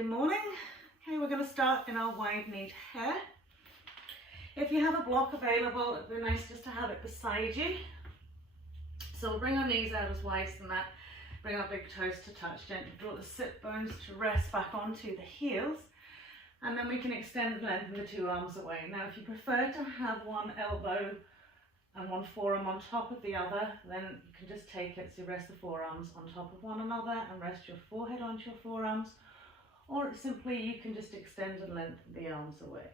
Good morning. Okay, we're going to start in our wide kneed hare. If you have a block available, it'd be nice just to have it beside you. So we'll bring our knees out as wide as the mat, bring our big toes to touch, gently draw the sit bones to rest back onto the heels, and then we can extend and lengthen the two arms away. Now if you prefer to have one elbow and one forearm on top of the other, then you can just take it, so you rest the forearms on top of one another and rest your forehead onto your forearms, or simply you can just extend and lengthen the arms away.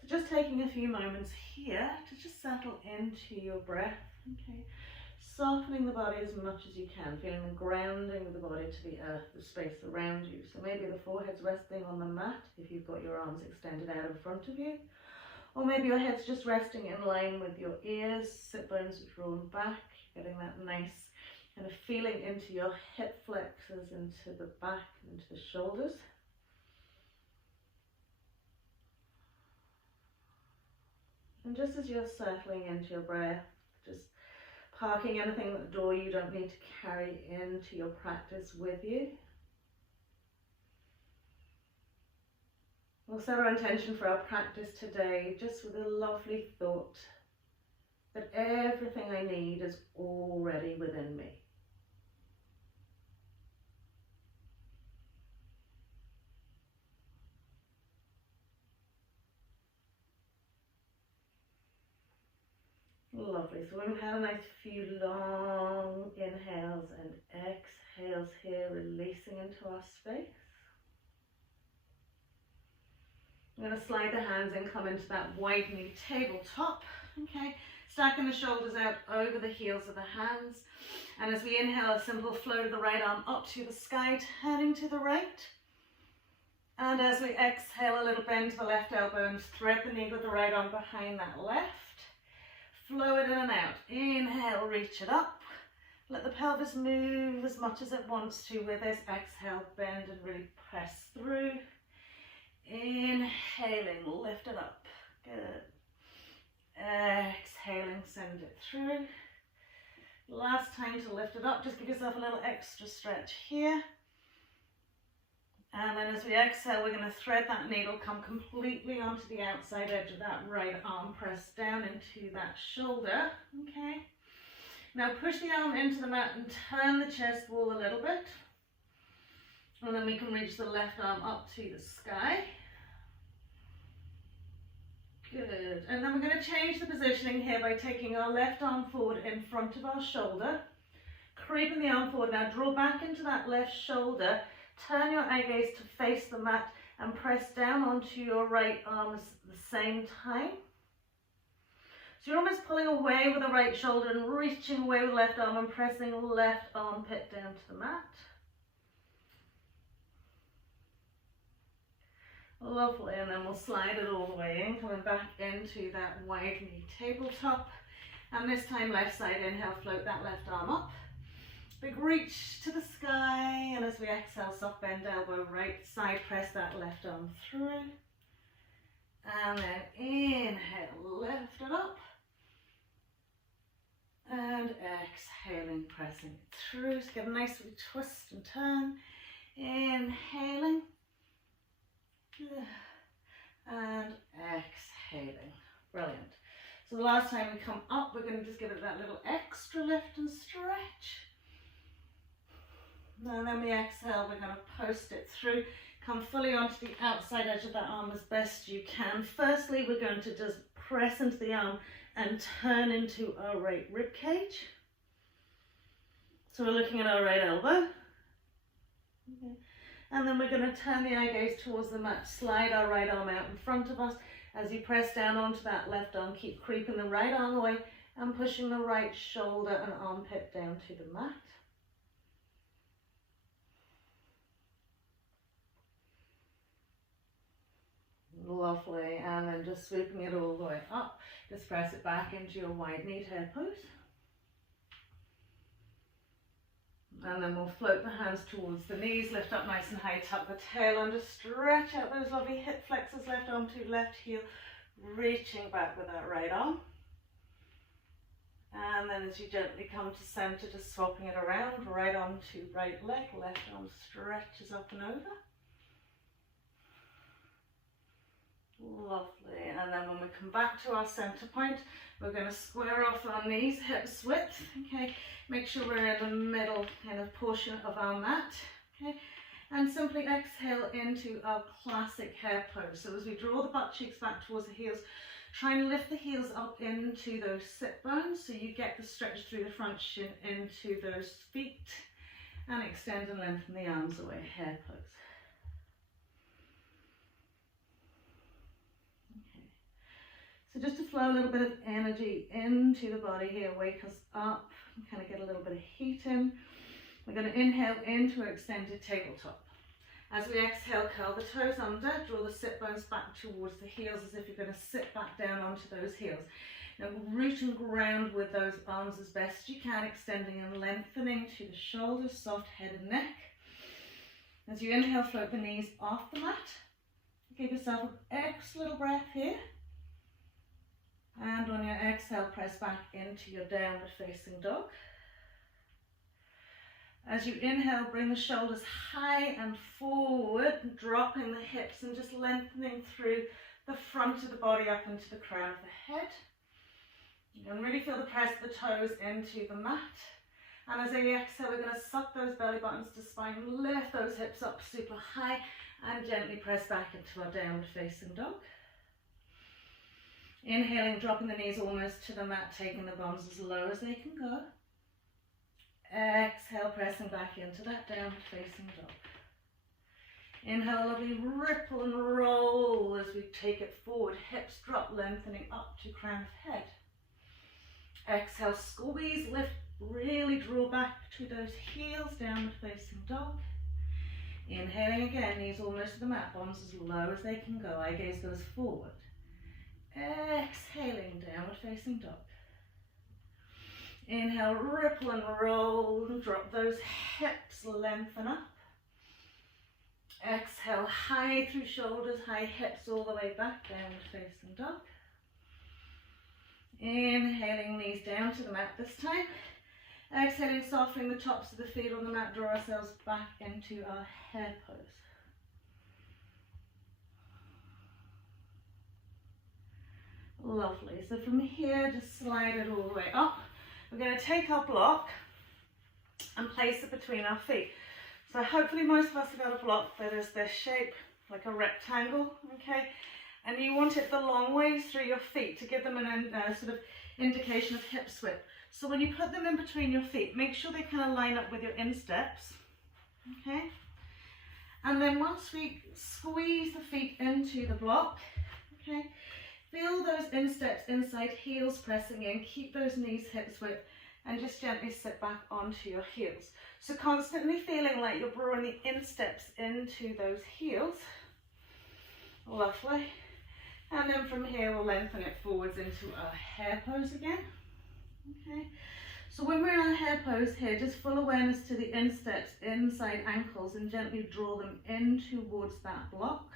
So just taking a few moments here to just settle into your breath, okay, softening the body as much as you can, feeling the grounding of the body to the earth, the space around you. So maybe the forehead's resting on the mat if you've got your arms extended out in front of you, or maybe your head's just resting in line with your ears, sit bones are drawn back, getting that nice kind of feeling into your hip flexors, into the back, into the shoulders. And just as you're settling into your breath, just parking anything at the door you don't need to carry into your practice with you. We'll set our intention for our practice today just with a lovely thought that everything I need is already within me. Lovely. So we've had a nice few long inhales and exhales here, releasing into our space. I'm going to slide the hands and come into that wide knee tabletop. Okay, stacking the shoulders out over the heels of the hands. And as we inhale, a simple flow of the right arm up to the sky, turning to the right. And as we exhale, a little bend to the left elbow and thread the needle of the right arm behind that left. Flow it in and out. Inhale, reach it up. Let the pelvis move as much as it wants to with this. Exhale, bend and really press through. Inhaling, lift it up. Good. Exhaling, send it through. Last time to lift it up. Just give yourself a little extra stretch here. And then as we exhale, we're going to thread that needle, come completely onto the outside edge of that right arm, press down into that shoulder, okay? Now push the arm into the mat and turn the chest wall a little bit. And then we can reach the left arm up to the sky. Good. And then we're going to change the positioning here by taking our left arm forward in front of our shoulder, creeping the arm forward. Now draw back into that left shoulder. Turn your eye gaze to face the mat and press down onto your right arm at the same time. So you're almost pulling away with the right shoulder and reaching away with the left arm and pressing the left armpit down to the mat. Lovely, and then we'll slide it all the way in, coming back into that wide knee tabletop. And this time left side inhale, float that left arm up. Big reach to the sky, and as we exhale, soft bend elbow right side, press that left arm through. And then inhale, lift it up. And exhaling, pressing it through. So get a nice wee twist and turn. Inhaling. And exhaling. Brilliant. So the last time we come up, we're going to just give it that little extra lift and stretch. And then we exhale, we're going to post it through, come fully onto the outside edge of that arm as best you can. Firstly, we're going to just press into the arm and turn into our right rib cage. So we're looking at our right elbow. Okay. And then we're going to turn the eye gaze towards the mat, slide our right arm out in front of us. As you press down onto that left arm, keep creeping the right arm away and pushing the right shoulder and armpit down to the mat. Lovely, and then just sweeping it all the way up, just press it back into your wide knee hare pose. And then we'll float the hands towards the knees, lift up nice and high, tuck the tail under, stretch out those lovely hip flexors, left arm to left heel, reaching back with that right arm. And then as you gently come to center, just swapping it around, right arm to right leg, left arm stretches up and over. Lovely. And then when we come back to our center point, we're going to square off our knees, hips width. Okay, make sure we're in the middle kind of portion of our mat. Okay, and simply exhale into our classic hare pose. So as we draw the butt cheeks back towards the heels, try and lift the heels up into those sit bones so you get the stretch through the front shin into those feet, and extend and lengthen the arms away, hare pose. Okay. So just to flow a little bit of energy into the body here, wake us up, and kind of get a little bit of heat in. We're going to inhale into an extended tabletop. As we exhale, curl the toes under, draw the sit bones back towards the heels as if you're going to sit back down onto those heels. Now root and ground with those arms as best you can, extending and lengthening to the shoulders, soft head and neck. As you inhale, float the knees off the mat. Give yourself an extra little breath here. And on your exhale, press back into your downward facing dog. As you inhale, bring the shoulders high and forward, dropping the hips and just lengthening through the front of the body up into the crown of the head. You can really feel the press of the toes into the mat. And as we exhale, we're going to suck those belly buttons to spine, lift those hips up super high, and gently press back into our downward facing dog. Inhaling, dropping the knees almost to the mat, taking the bums as low as they can go. Exhale, pressing back into that downward facing dog. Inhale, lovely ripple and roll as we take it forward, hips drop, lengthening up to crown of head. Exhale, squeeze, lift, really draw back to those heels, downward facing dog. Inhaling again, knees almost to the mat, bums as low as they can go, eye gaze goes forward. Exhaling, downward facing dog. Inhale, ripple and roll, and drop those hips, lengthen up. Exhale, high through shoulders, high hips all the way back, downward facing dog. Inhaling, knees down to the mat this time. Exhaling, softening the tops of the feet on the mat, draw ourselves back into our hare pose. Lovely. So from here, just slide it all the way up. We're going to take our block and place it between our feet. So hopefully most of us have got a block that is this shape, like a rectangle, okay? And you want it the long ways through your feet to give them a sort of indication of hip width. So when you put them in between your feet, make sure they kind of line up with your insteps, okay? And then once we squeeze the feet into the block, okay, feel those insteps inside, heels pressing in, keep those knees hips width, and just gently sit back onto your heels. So constantly feeling like you're drawing the insteps into those heels. Lovely. And then from here, we'll lengthen it forwards into our hare pose again. Okay. So when we're in our hare pose here, just full awareness to the insteps inside ankles and gently draw them in towards that block.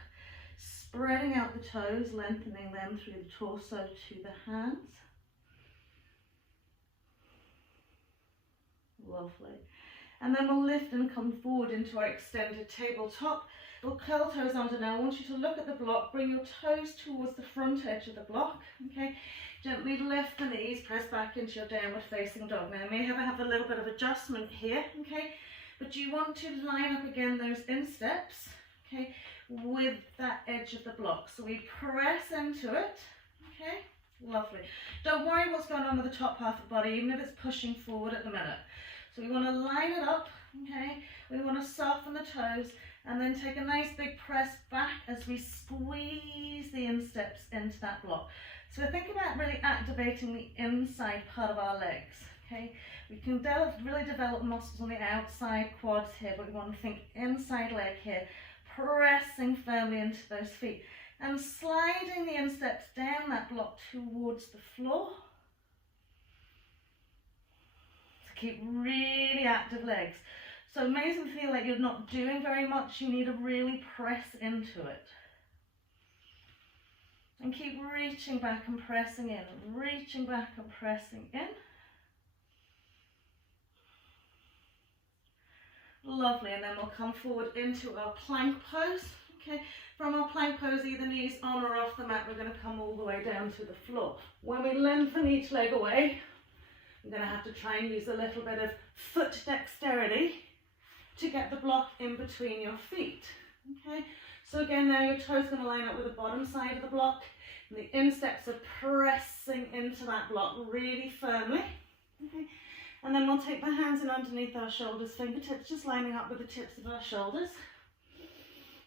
Spreading out the toes, lengthening them through the torso to the hands. Lovely. And then we'll lift and come forward into our extended tabletop. We'll curl toes under now. I want you to look at the block, bring your toes towards the front edge of the block, okay? Gently lift the knees, press back into your downward facing dog. Now, I may have a little bit of adjustment here, okay? But you want to line up again those insteps, okay, with that edge of the block. So we press into it, okay? Lovely. Don't worry what's going on with the top half of the body, even if it's pushing forward at the minute. So we want to line it up, okay? We want to soften the toes and then take a nice big press back as we squeeze the insteps into that block. So think about really activating the inside part of our legs, okay? We can really develop muscles on the outside quads here, but we want to think inside leg here, pressing firmly into those feet and sliding the insteps down that block towards the floor. To keep really active legs. So it may feel like you're not doing very much, you need to really press into it. And keep reaching back and pressing in, reaching back and pressing in. Lovely, and then we'll come forward into our plank pose. Okay, from our plank pose, either knees on or off the mat, we're going to come all the way down to the floor. When we lengthen each leg away, you're going to have to try and use a little bit of foot dexterity to get the block in between your feet. Okay, so again now your toes going to line up with the bottom side of the block, and the insteps are pressing into that block really firmly. Okay, and then we'll take the hands in underneath our shoulders, fingertips just lining up with the tips of our shoulders.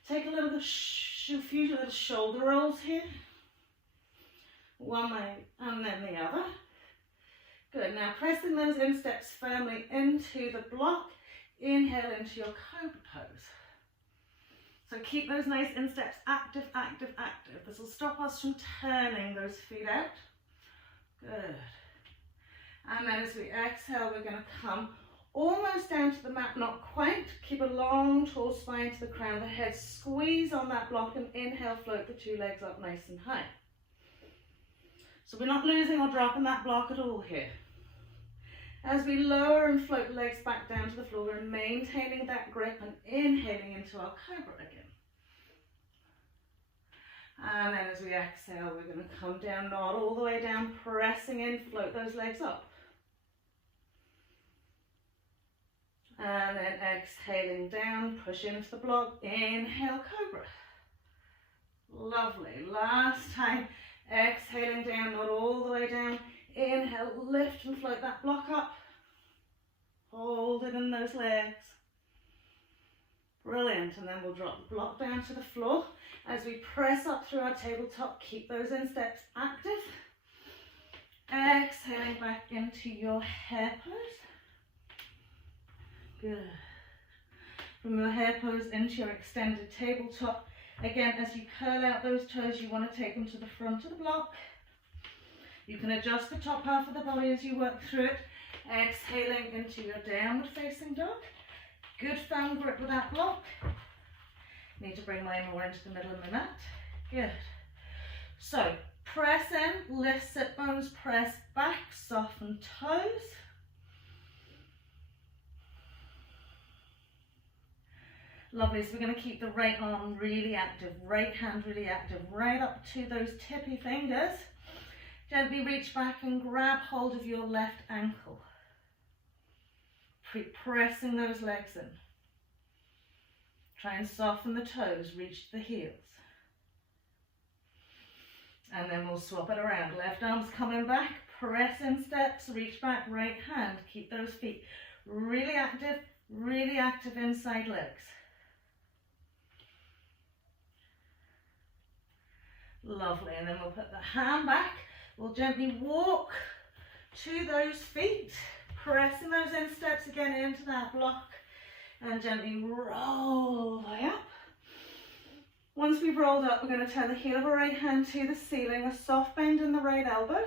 Take a little few little shoulder rolls here, one way and then the other. Good, now pressing those insteps firmly into the block, inhale into your cobra pose. So keep those nice insteps active, active, active. This will stop us from turning those feet out. Good. And then as we exhale, we're going to come almost down to the mat, not quite. Keep a long, tall spine to the crown of the head. Squeeze on that block and inhale, float the two legs up nice and high. So we're not losing or dropping that block at all here. As we lower and float the legs back down to the floor, we're maintaining that grip and inhaling into our cobra again. And then as we exhale, we're going to come down, not all the way down, pressing in, float those legs up. And then exhaling down, push into the block, inhale, cobra. Lovely. Last time, exhaling down, not all the way down. Inhale, lift and float that block up. Hold it in those legs. Brilliant. And then we'll drop the block down to the floor. As we press up through our tabletop, keep those insteps active. Exhaling back into your hare pose. Good. From your hare pose into your extended tabletop. Again, as you curl out those toes, you want to take them to the front of the block. You can adjust the top half of the body as you work through it. Exhaling into your downward facing dog. Good firm grip with that block. Need to bring mine more into the middle of the mat. Good. So, press in, lift sit bones, press back, soften toes. Lovely, so we're going to keep the right arm really active, right hand really active, right up to those tippy fingers. Gently reach back and grab hold of your left ankle. Pressing those legs in. Try and soften the toes, reach the heels. And then we'll swap it around. Left arm's coming back, press in steps, reach back, right hand. Keep those feet really active inside legs. Lovely, and then we'll put the hand back. We'll gently walk to those feet, pressing those insteps again into that block, and gently roll way up. Once we've rolled up, we're going to turn the heel of our right hand to the ceiling, a soft bend in the right elbow.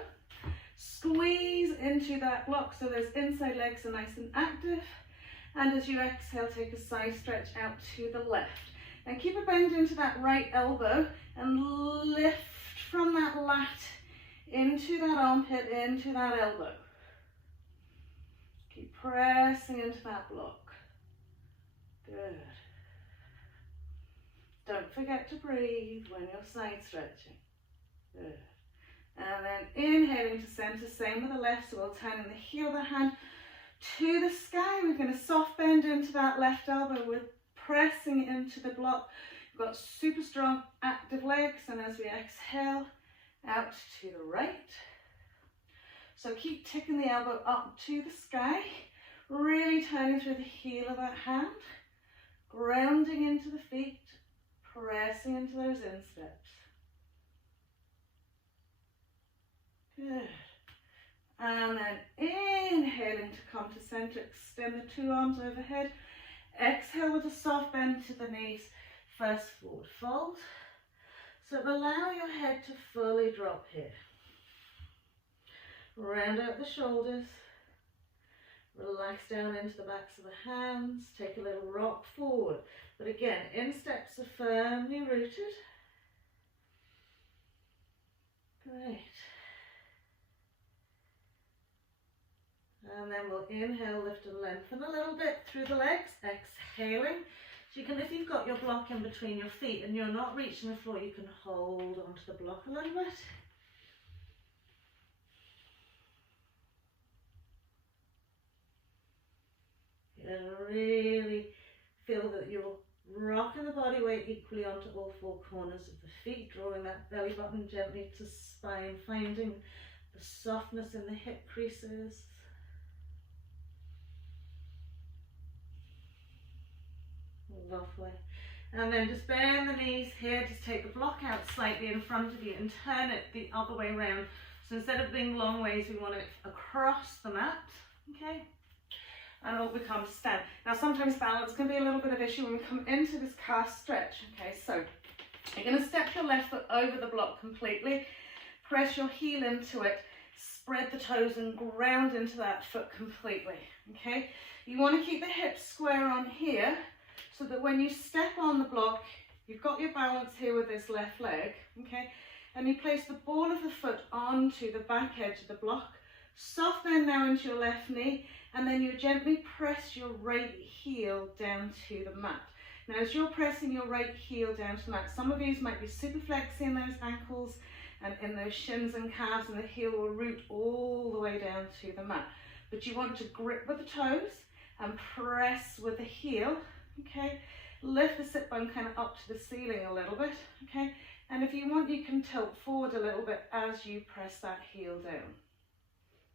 Squeeze into that block so those inside legs are nice and active. And as you exhale, take a side stretch out to the left. And keep a bend into that right elbow and lift from that lat into that armpit, into that elbow. Keep pressing into that block. Good. Don't forget to breathe when you're side stretching. Good. And then inhaling to center, same with the left, so we'll turn in the heel of the hand to the sky. We're going to soft bend into that left elbow. We're pressing into the block. We've got super strong active legs, and as we exhale, out to the right. So keep ticking the elbow up to the sky, really turning through the heel of that hand, grounding into the feet, pressing into those insteps. Good. And then inhaling to come to center, extend the two arms overhead. Exhale with a soft bend to the knees, first forward fold. So allow your head to fully drop here. Round out the shoulders. Relax down into the backs of the hands. Take a little rock forward. But again, insteps are firmly rooted. Great. And then we'll inhale, lift and lengthen a little bit through the legs. Exhale. exhaling. So you can, if you've got your block in between your feet and you're not reaching the floor, you can hold onto the block a little bit. You'll really feel that you're rocking the body weight equally onto all four corners of the feet, drawing that belly button gently to spine, finding the softness in the hip creases. Lovely. And then just bend the knees here, just take the block out slightly in front of you and turn it the other way around. So instead of being long ways, we want it across the mat, okay? And it'll become stand. Now sometimes balance can be a little bit of issue when we come into this calf stretch, okay? So you're gonna step your left foot over the block completely, press your heel into it, spread the toes and ground into that foot completely, okay? You wanna keep the hips square on here, so that when you step on the block, you've got your balance here with this left leg, okay? And you place the ball of the foot onto the back edge of the block, soft bend now into your left knee, and then you gently press your right heel down to the mat. Now as you're pressing your right heel down to the mat, some of you might be super flexing those ankles and in those shins and calves, and the heel will root all the way down to the mat. But you want to grip with the toes and press with the heel. Okay, lift the sit bone kind of up to the ceiling a little bit, okay? And if you want, you can tilt forward a little bit as you press that heel down.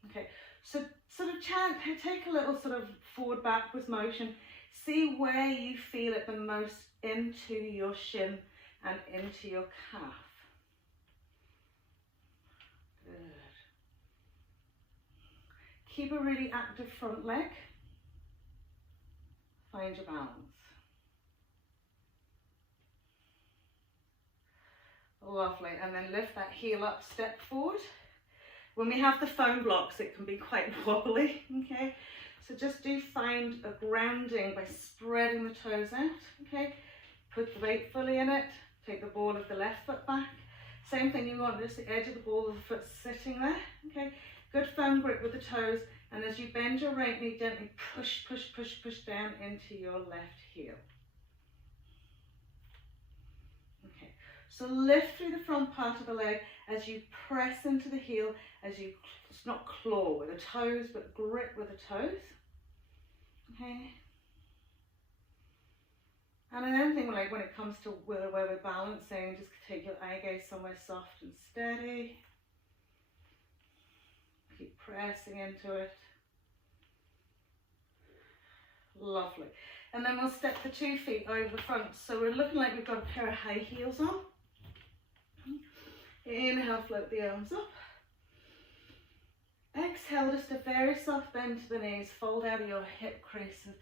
Okay, so sort of take a little sort of forward backwards motion. See where you feel it the most into your shin and into your calf. Good. Keep a really active front leg. Find your balance. Lovely, and then lift that heel up, step forward. When we have the foam blocks, it can be quite wobbly, okay? So just do find a grounding by spreading the toes out, okay? Put the weight fully in it, take the ball of the left foot back. Same thing, you want just the edge of the ball of the foot sitting there, okay? Good firm grip with the toes, and as you bend your right knee, gently push, push, push, push down into your left heel. Okay, so lift through the front part of the leg as you press into the heel, as you not claw with the toes, but grip with the toes. Okay. And another thing, like when it comes to where we're balancing, just take your eye gaze somewhere soft and steady. Keep pressing into it. Lovely. And then we'll step the 2 feet over the front. So we're looking like we've got a pair of high heels on. Inhale, float the arms up. Exhale, just a very soft bend to the knees. Fold out of your hip creases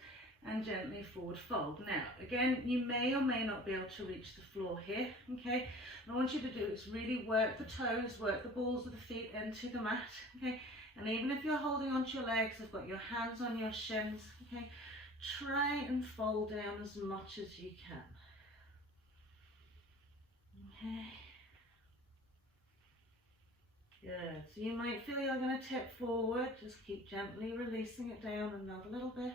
and gently forward fold. Now, again, you may or may not be able to reach the floor here, okay? And I want you to do is really work the toes, work the balls of the feet into the mat, okay? And even if you're holding onto your legs, I've got your hands on your shins, okay? Try and fold down as much as you can. Okay. Good. So you might feel you're going to tip forward. Just keep gently releasing it down another little bit.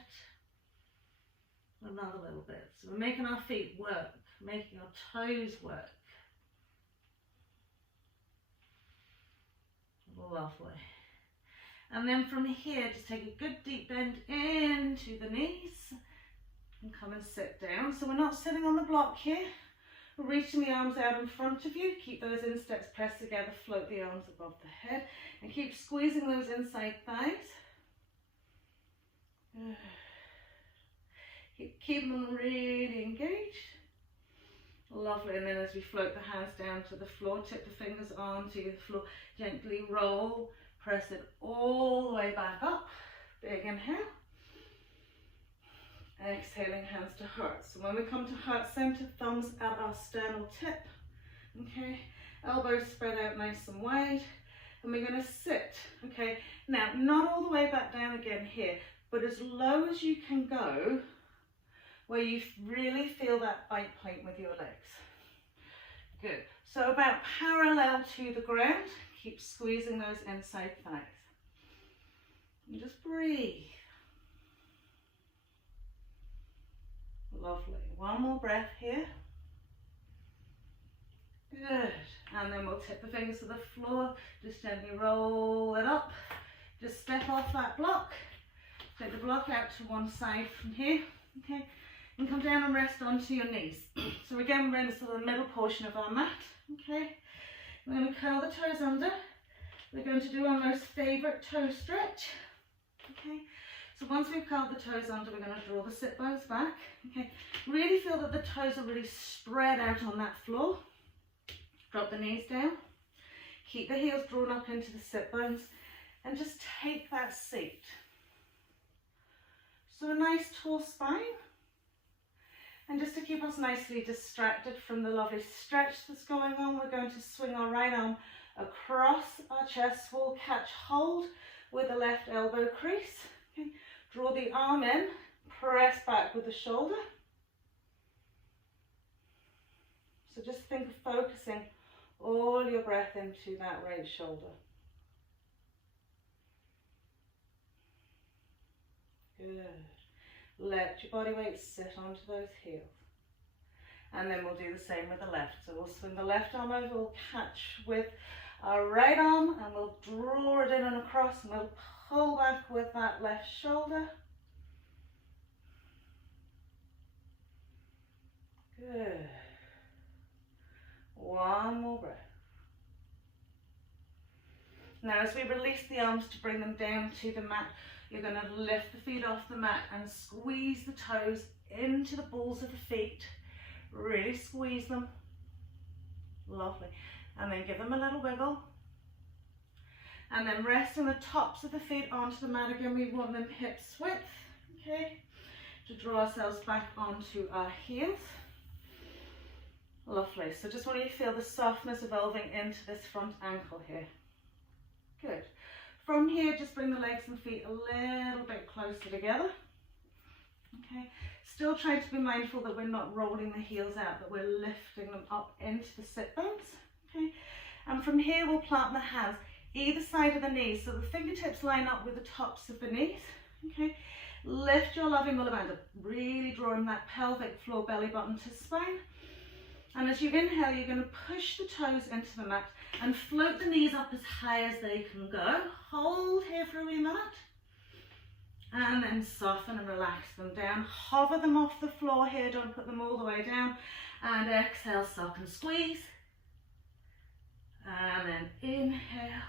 Another little bit. So we're making our feet work, making our toes work. Lovely. And then from here, just take a good deep bend into the knees and come and sit down. So we're not sitting on the block here. We're reaching the arms out in front of you. Keep those insteps pressed together, float the arms above the head, and keep squeezing those inside thighs. Keep them really engaged. Lovely. And then as we float the hands down to the floor, tip the fingers onto the floor, gently roll, press it all the way back up. Big inhale. Exhaling, hands to heart. So when we come to heart center, thumbs at our sternal tip. Okay, elbows spread out nice and wide. And we're going to sit. Okay, now not all the way back down again here, but as low as you can go, where you really feel that bite point with your legs. Good. So about parallel to the ground. Keep squeezing those inside thighs. And just breathe. Lovely. One more breath here. Good. And then we'll tip the fingers to the floor. Just gently roll it up. Just step off that block. Take the block out to one side from here. Okay. And come down and rest onto your knees. So again, we're in the sort of middle portion of our mat. Okay. We're going to curl the toes under. We're going to do our most favourite toe stretch. Okay. So once we've curled the toes under, we're going to draw the sit bones back. Okay. Really feel that the toes are really spread out on that floor. Drop the knees down. Keep the heels drawn up into the sit bones. And just take that seat. So a nice tall spine. And just to keep us nicely distracted from the lovely stretch that's going on, we're going to swing our right arm across our chest wall, catch hold with the left elbow crease. Okay. Draw the arm in, press back with the shoulder. So just think of focusing all your breath into that right shoulder. Good. Let your body weight sit onto those heels. And then we'll do the same with the left. So we'll swing the left arm over, we'll catch with our right arm and we'll draw it in and across and we'll pull back with that left shoulder. Good. One more breath. Now as we release the arms to bring them down to the mat, you're going to lift the feet off the mat and squeeze the toes into the balls of the feet. Really squeeze them. Lovely. And then give them a little wiggle. And then resting the tops of the feet onto the mat again. We want them hips width. Okay. To draw ourselves back onto our heels. Lovely. So just want you to feel the softness evolving into this front ankle here. Good. From here, just bring the legs and feet a little bit closer together. Okay. Still try to be mindful that we're not rolling the heels out, that we're lifting them up into the sit bones. Okay. And from here, we'll plant the hands either side of the knees, so the fingertips line up with the tops of the knees. Okay. Lift your loving Mula Bandha, really drawing that pelvic floor, belly button to spine. And as you inhale, you're going to push the toes into the mat and float the knees up as high as they can go. Hold here for a wee minute. And then soften and relax them down. Hover them off the floor here, don't put them all the way down. And exhale, suck and squeeze. And then inhale.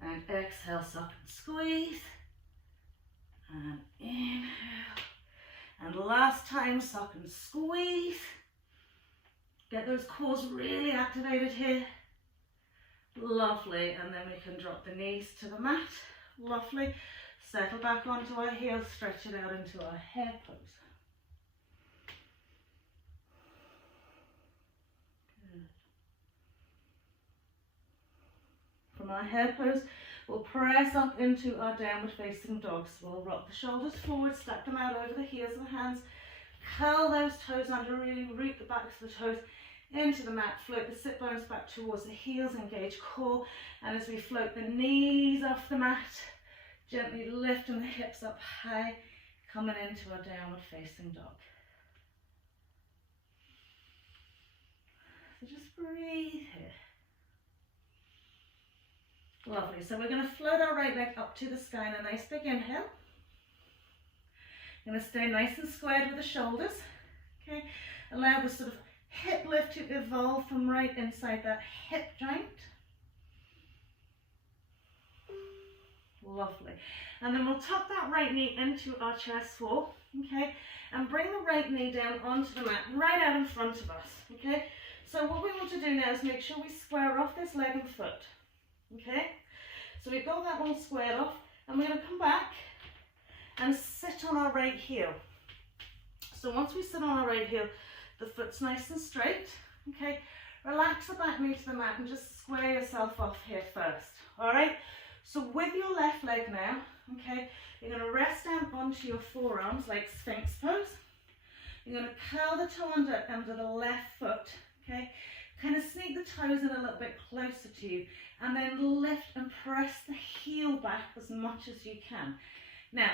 And exhale, suck and squeeze. And inhale. And last time, suck and squeeze. Get those cores really activated here. Lovely. And then we can drop the knees to the mat. Lovely. Settle back onto our heels, stretch it out into our hare pose. Good. From our hare pose, we'll press up into our downward facing dog. So we'll rock the shoulders forward, stack them out over the heels of the hands. Curl those toes under, really root the backs of the toes into the mat. Float the sit bones back towards the heels, engage core. And as we float the knees off the mat, gently lifting the hips up high, coming into our downward facing dog. So just breathe here. Lovely. So we're going to float our right leg up to the sky in a nice big inhale. Going to stay nice and squared with the shoulders. Okay. Allow the sort of hip lift to evolve from right inside that hip joint. Lovely. And then we'll tuck that right knee into our chest wall, okay, and bring the right knee down onto the mat, right out in front of us, okay. So what we want to do now is make sure we square off this leg and foot, okay. So we've got that one squared off, and we're going to come back and sit on our right heel. So once we sit on our right heel, the foot's nice and straight, okay. Relax the back knee to the mat and just square yourself off here first, all right. So with your left leg now, okay, you're going to rest down onto your forearms like Sphinx pose. You're going to curl the toe under the left foot, okay, kind of sneak the toes in a little bit closer to you, and then lift and press the heel back as much as you can. Now,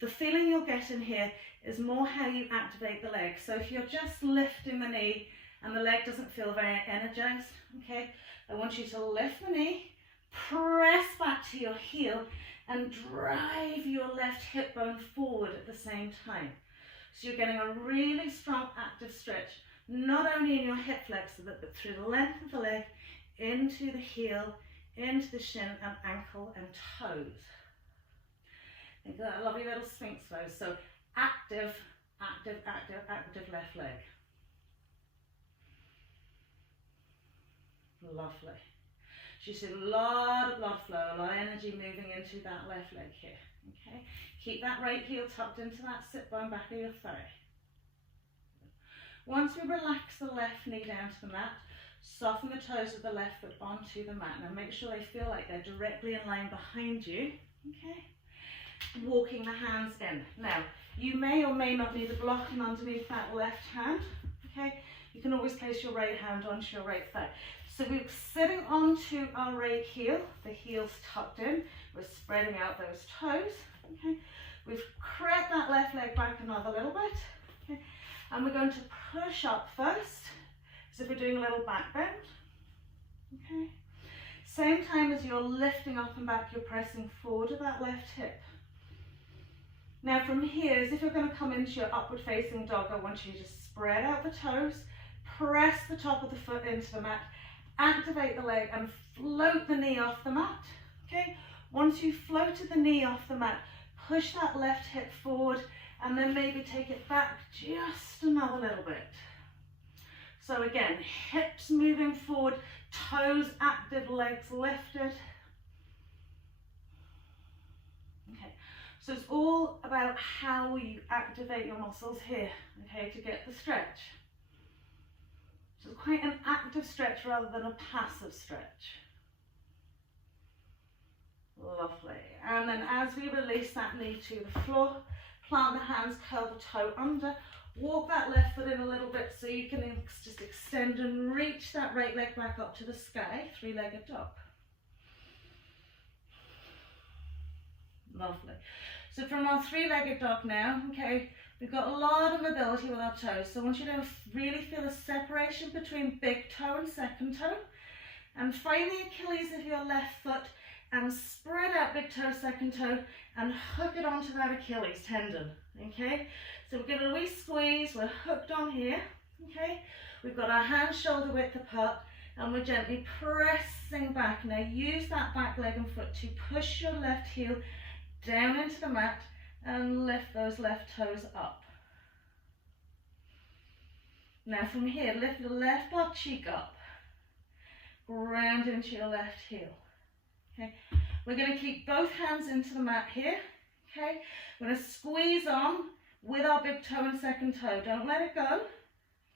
The feeling you'll get in here is more how you activate the leg. So if you're just lifting the knee and the leg doesn't feel very energized, okay, I want you to lift the knee, press back to your heel, and drive your left hip bone forward at the same time. So you're getting a really strong active stretch, not only in your hip flexor, but through the length of the leg, into the heel, into the shin and ankle and toes. Think of that lovely little sphinx pose. So active, active, active, active left leg. Lovely. So you see a lot of blood flow, a lot of energy moving into that left leg here. Okay. Keep that right heel tucked into that sit bone back of your thigh. Once we relax the left knee down to the mat, soften the toes of the left foot onto the mat. Now make sure they feel like they're directly in line behind you. Okay. Walking the hands in. Now, you may or may not need a blocking underneath that left hand. Okay, you can always place your right hand onto your right thigh. So we're sitting onto our right heel, the heel's tucked in, we're spreading out those toes. Okay, we've crept that left leg back another little bit. Okay, and we're going to push up first, as if we're doing a little back bend. Okay, same time as you're lifting up and back, you're pressing forward with that left hip. Now from here, as if you're going to come into your upward facing dog, I want you to spread out the toes, press the top of the foot into the mat, activate the leg and float the knee off the mat. Okay, once you've floated the knee off the mat, push that left hip forward and then maybe take it back just another little bit. So again, hips moving forward, toes active, legs lifted. Okay. So it's all about how you activate your muscles here, okay, to get the stretch. So it's quite an active stretch rather than a passive stretch. Lovely. And then as we release that knee to the floor, plant the hands, curl the toe under, walk that left foot in a little bit so you can just extend and reach that right leg back up to the sky, three-legged dog. Lovely. So from our three-legged dog now, okay, we've got a lot of mobility with our toes. So I want you to really feel a separation between big toe and second toe. And find the Achilles of your left foot and spread out big toe, second toe, and hook it onto that Achilles tendon, okay? So we're giving a wee squeeze, we're hooked on here, okay? We've got our hands shoulder width apart, and we're gently pressing back. Now use that back leg and foot to push your left heel down into the mat and lift those left toes up. Now from here, lift the left butt cheek up, ground into your left heel. Okay, we're going to keep both hands into the mat here. Okay, we're going to squeeze on with our big toe and second toe. Don't let it go.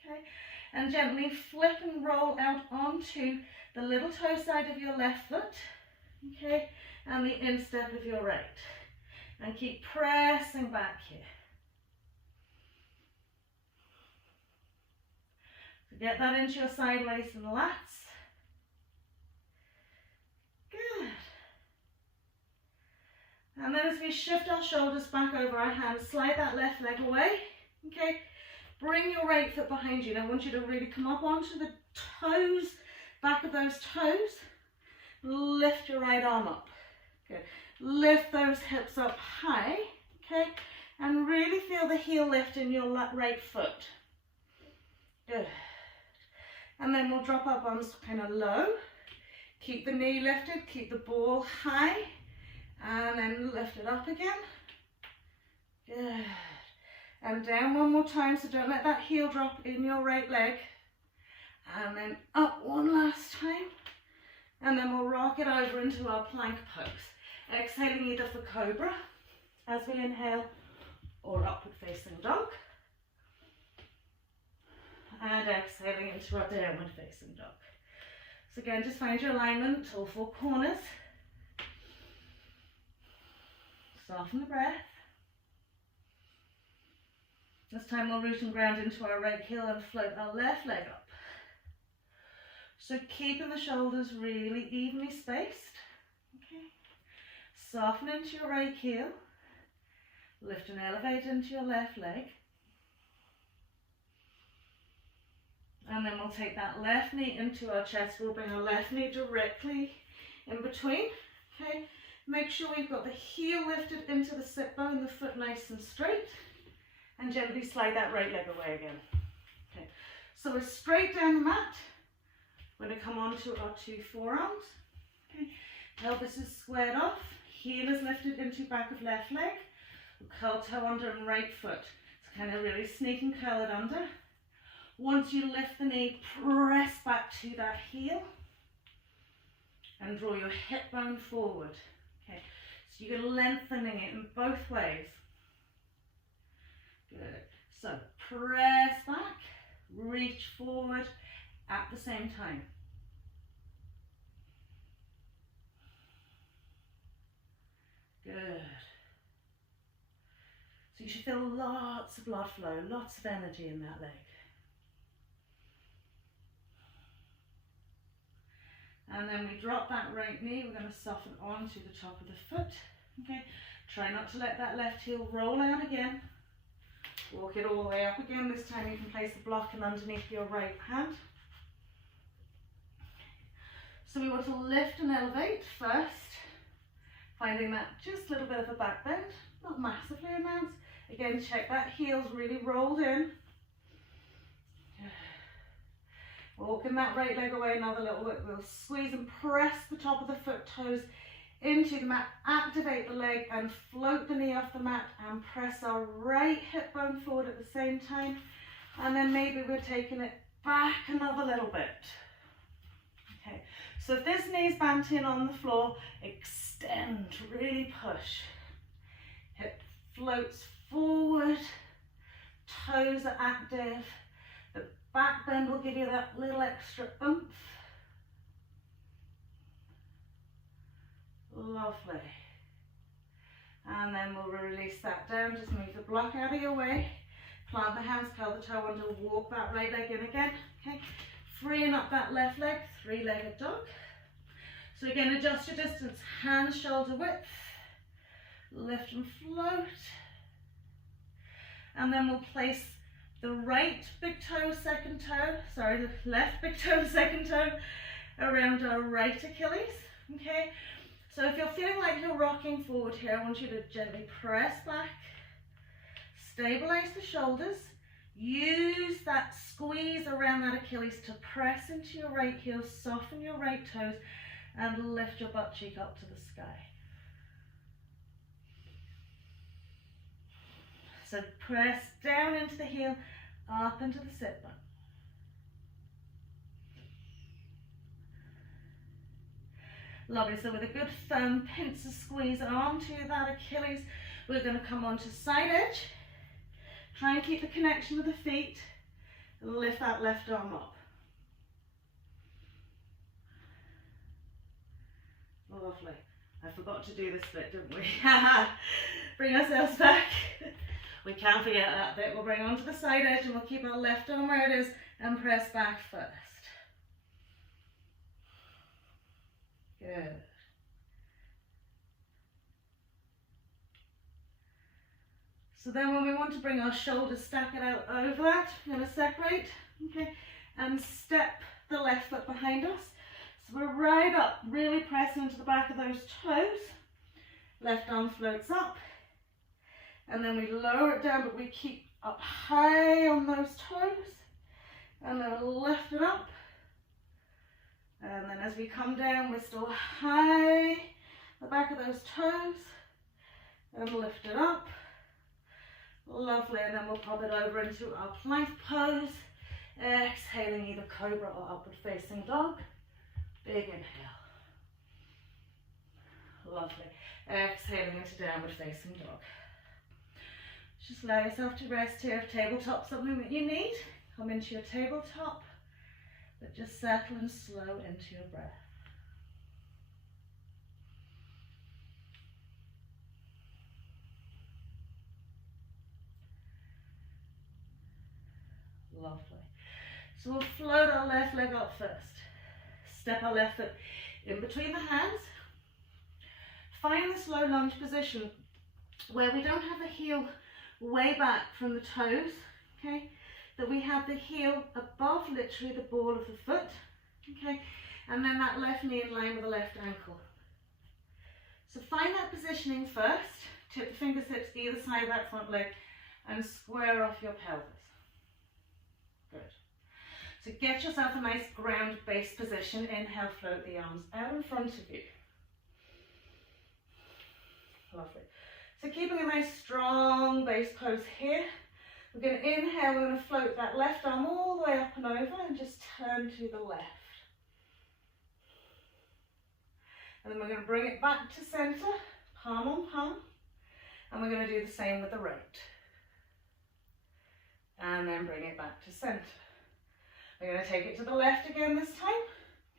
Okay, and gently flip and roll out onto the little toe side of your left foot. Okay, and the instep of your right. And keep pressing back here. So get that into your side waist and lats. Good. And then as we shift our shoulders back over our hands, slide that left leg away. Okay. Bring your right foot behind you. And I want you to really come up onto the toes, back of those toes. Lift your right arm up. Good. Lift those hips up high, okay, and really feel the heel lift in your right foot. Good. And then we'll drop our bums kind of low. Keep the knee lifted, keep the ball high, and then lift it up again. Good. And down one more time, so don't let that heel drop in your right leg. And then up one last time. And then we'll rock it over into our plank pose. Exhaling either for cobra as we inhale or upward facing dog. And exhaling into our downward facing dog. So again, just find your alignment, all four corners. Soften the breath. This time we'll root and ground into our right heel and float our left leg up. So keeping the shoulders really evenly spaced. Okay. Soften into your right heel. Lift and elevate into your left leg. And then we'll take that left knee into our chest. We'll bring our left knee directly in between. Okay, make sure we've got the heel lifted into the sit bone, the foot nice and straight, and gently slide that right leg away again. Okay, so we're straight down the mat. We're going to come onto our two forearms. Okay, pelvis is squared off, heel is lifted into back of left leg, curl toe under and right foot. So kind of really sneak and curl it under. Once you lift the knee, press back to that heel and draw your hip bone forward. Okay, so you're lengthening it in both ways. Good. So press back, reach forward at the same time. Good. So you should feel lots of blood flow, lots of energy in that leg. And then we drop that right knee, we're going to soften onto the top of the foot. Okay, try not to let that left heel roll out again. Walk it all the way up again. This time you can place the block in underneath your right hand. So we want to lift and elevate first, finding that just a little bit of a back bend, not massively amount. Again, check that heel's really rolled in. Walking that right leg away another little bit. We'll squeeze and press the top of the foot toes into the mat. Activate the leg and float the knee off the mat and press our right hip bone forward at the same time. And then maybe we're taking it back another little bit. Okay, so if this knee's bent in on the floor, extend, really push. Hip floats forward, toes are active. Back bend will give you that little extra oomph. Lovely. And then we'll release that down. Just move the block out of your way. Plant the hands, curl the toe under, walk that right leg in again. Okay. Freeing up that left leg, three-legged dog. So again, adjust your distance, hands shoulder width. Lift and float. And then we'll place the right big toe, second toe, sorry, the left big toe, second toe around our right Achilles, okay? So if you're feeling like you're rocking forward here, I want you to gently press back, stabilize the shoulders, use that squeeze around that Achilles to press into your right heel, soften your right toes, and lift your butt cheek up to the sky. So press down into the heel, up into the sit bone. Lovely. So with a good firm pincer squeeze onto that Achilles, we're going to come onto side edge. Try and keep the connection with the feet. Lift that left arm up. Lovely. I forgot to do this bit, didn't we? Bring ourselves back. We can't forget that bit. We'll bring onto the side edge and we'll keep our left arm where it is and press back first. Good. So then when we want to bring our shoulders, stack it out over that, we're going to separate, okay, and step the left foot behind us. So we're right up, really pressing into the back of those toes. Left arm floats up. And then we lower it down, but we keep up high on those toes. And then we'll lift it up. And then as we come down, we're still high, the back of those toes. And lift it up. Lovely. And then we'll pop it over into our plank pose. Exhaling either cobra or upward facing dog. Big inhale. Lovely. Exhaling into downward facing dog. Just allow yourself to rest here. If tabletop's something that you need, come into your tabletop, but just settle and slow into your breath. Lovely. So we'll float our left leg up first. Step our left foot in between the hands. Find the slow lunge position. where we don't have the heel way back from the toes, okay, that we have the heel above literally the ball of the foot, okay, and then that left knee in line with the left ankle. So find that positioning first, tip the fingertips either side of that front leg and square off your pelvis. Good. So get yourself a nice ground base position. Inhale, float the arms out in front of you. Lovely. So keeping a nice strong base pose here. We're going to inhale, we're going to float that left arm all the way up and over and just turn to the left. And then we're going to bring it back to center, palm on palm. And we're going to do the same with the right. And then bring it back to center. We're going to take it to the left again this time.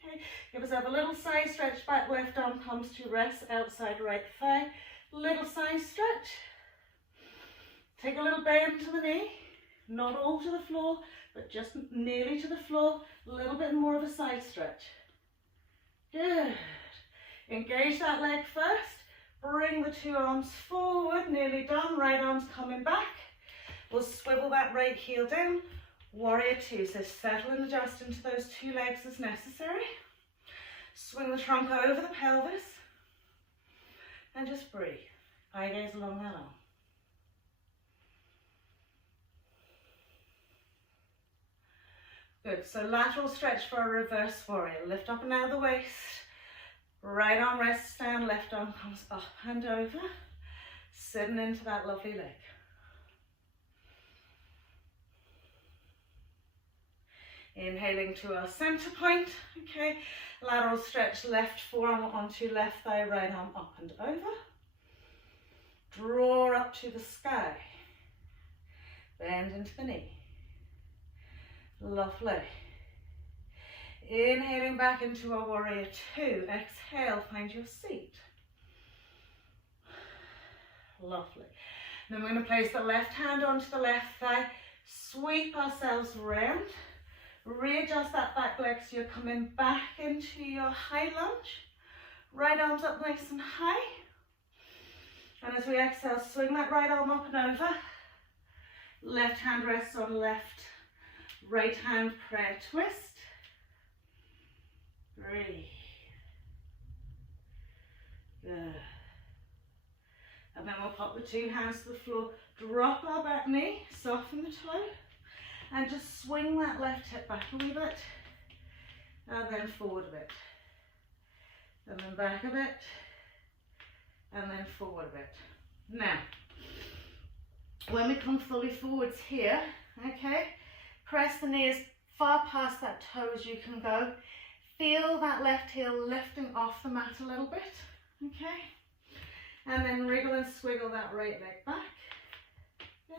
Okay. Give yourself a little side stretch back, left arm comes to rest, outside right thigh. Little side stretch. Take a little bend to the knee, not all to the floor, but just nearly to the floor. A little bit more of a side stretch. Good. Engage that leg first. Bring the two arms forward, nearly done. Right arm's coming back. We'll swivel that right heel down. Warrior two, so settle and adjust into those two legs as necessary. Swing the trunk over the pelvis. And just breathe. Eye gaze along that arm. Good, so lateral stretch for a reverse warrior. Lift up and out of the waist. Right arm rests down, left arm comes up and over. Sitting into that lovely leg. Inhaling to our center point, okay. Lateral stretch, left forearm onto left thigh, right arm up and over. Draw up to the sky. Bend into the knee. Lovely. Inhaling back into our warrior two. Exhale, find your seat. Lovely. Then we're going to place the left hand onto the left thigh. Sweep ourselves round. Readjust that back leg so you're coming back into your high lunge. Right arms up nice and high. And as we exhale, swing that right arm up and over. Left hand rests on left. Right hand prayer twist. Breathe. Good. And then we'll pop the two hands to the floor. Drop our back knee, soften the toe. And just swing that left hip back a wee bit. And then forward a bit. And then back a bit. And then forward a bit. Now, when we come fully forwards here, okay, press the knee as far past that toe as you can go. Feel that left heel lifting off the mat a little bit, okay? And then wriggle and squiggle that right leg back. Good.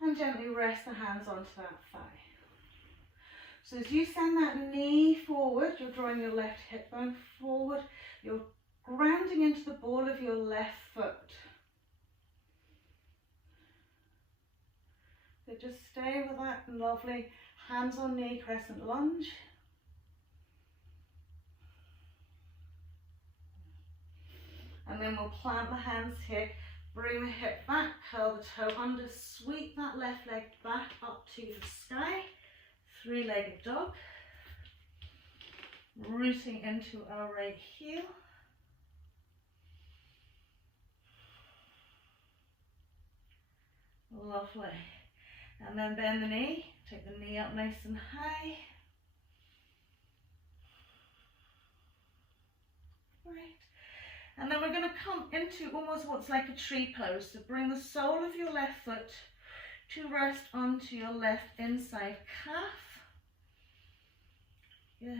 And gently rest the hands onto that thigh. So as you send that knee forward, you're drawing your left hip bone forward. You're grounding into the ball of your left foot. So just stay with that lovely hands on knee crescent lunge. And then we'll plant the hands here. Bring the hip back, curl the toe under, sweep that left leg back up to the sky. Three-legged dog. Rooting into our right heel. Lovely. And then bend the knee. Take the knee up nice and high. Right. And then we're going to come into almost what's like a tree pose. So bring the sole of your left foot to rest onto your left inside calf. Good.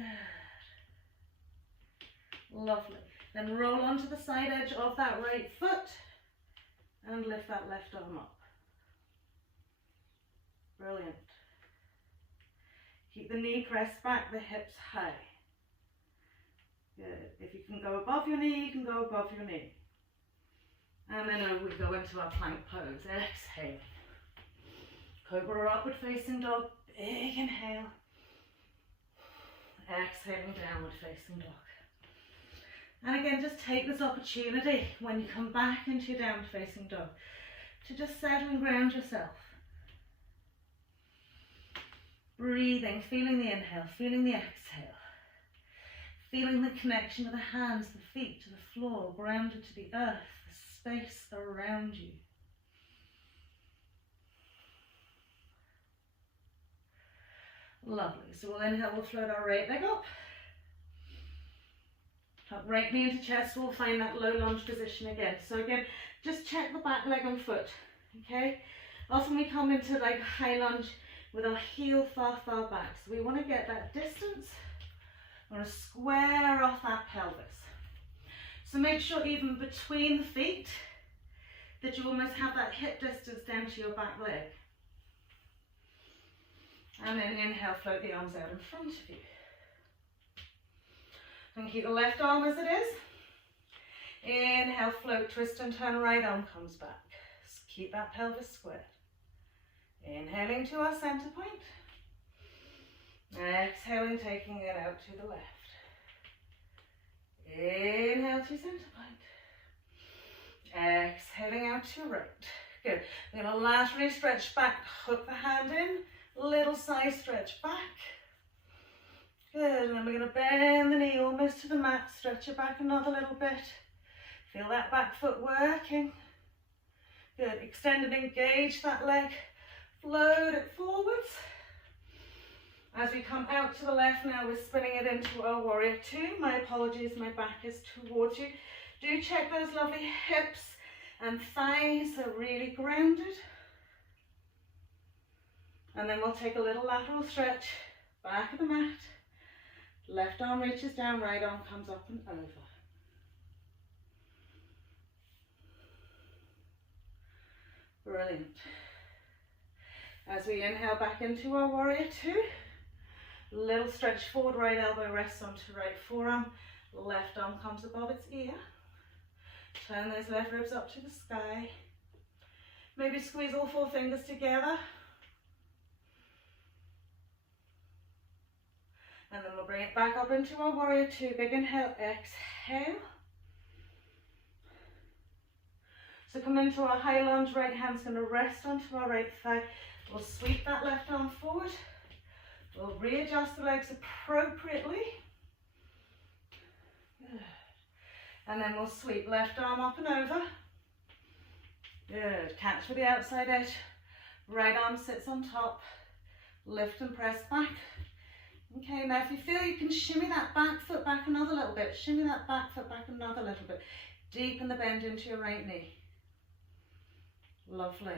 Lovely. Then roll onto the side edge of that right foot and lift that left arm up. Brilliant. Keep the knee pressed back, the hips high. Good. If you can go above your knee, you can go above your knee. And then over we go into our plank pose. Exhale. Cobra or upward facing dog. Big inhale. Exhaling, downward facing dog. And again, just take this opportunity when you come back into your downward facing dog to just settle and ground yourself. Breathing, feeling the inhale, feeling the exhale. Feeling the connection to the hands, the feet, to the floor, grounded to the earth, the space around you. Lovely. So we'll inhale, we'll float our right leg up. Tuck right knee into chest, we'll find that low lunge position again. So again, just check the back leg and foot, okay? Often we come into like high lunge with our heel far, far back. So we want to get that distance. We want to square off that pelvis. So make sure even between the feet that you almost have that hip distance down to your back leg. And then inhale, float the arms out in front of you. And keep the left arm as it is. Inhale, float, twist and turn, right arm comes back. Keep that pelvis squared. Inhaling to our center point. Exhaling, taking it out to the left. Inhale to center point. Exhaling out to right. Good. We're going to laterally stretch back, hook the hand in, little side stretch back. Good, and then we're going to bend the knee almost to the mat, stretch it back another little bit. Feel that back foot working. Good, extend and engage that leg. Float it forwards. As we come out to the left now, we're spinning it into our warrior two. My apologies, my back is towards you. Do check those lovely hips and thighs are really grounded. And then we'll take a little lateral stretch, back of the mat. Left arm reaches down, right arm comes up and over. Brilliant. As we inhale back into our warrior two, little stretch forward, right elbow rests onto right forearm, left arm comes above its ear. Turn those left ribs up to the sky. Maybe squeeze all four fingers together. And then we'll bring it back up into our warrior two. Big inhale, exhale. So come into our high lunge, right hand's going to rest onto our right thigh. We'll sweep that left arm forward. We'll readjust the legs appropriately. Good. And then we'll sweep left arm up and over. Good. Catch with the outside edge. Right arm sits on top. Lift and press back. Okay, now if you feel you can shimmy that back foot back another little bit. Shimmy that back foot back another little bit. Deepen the bend into your right knee. Lovely.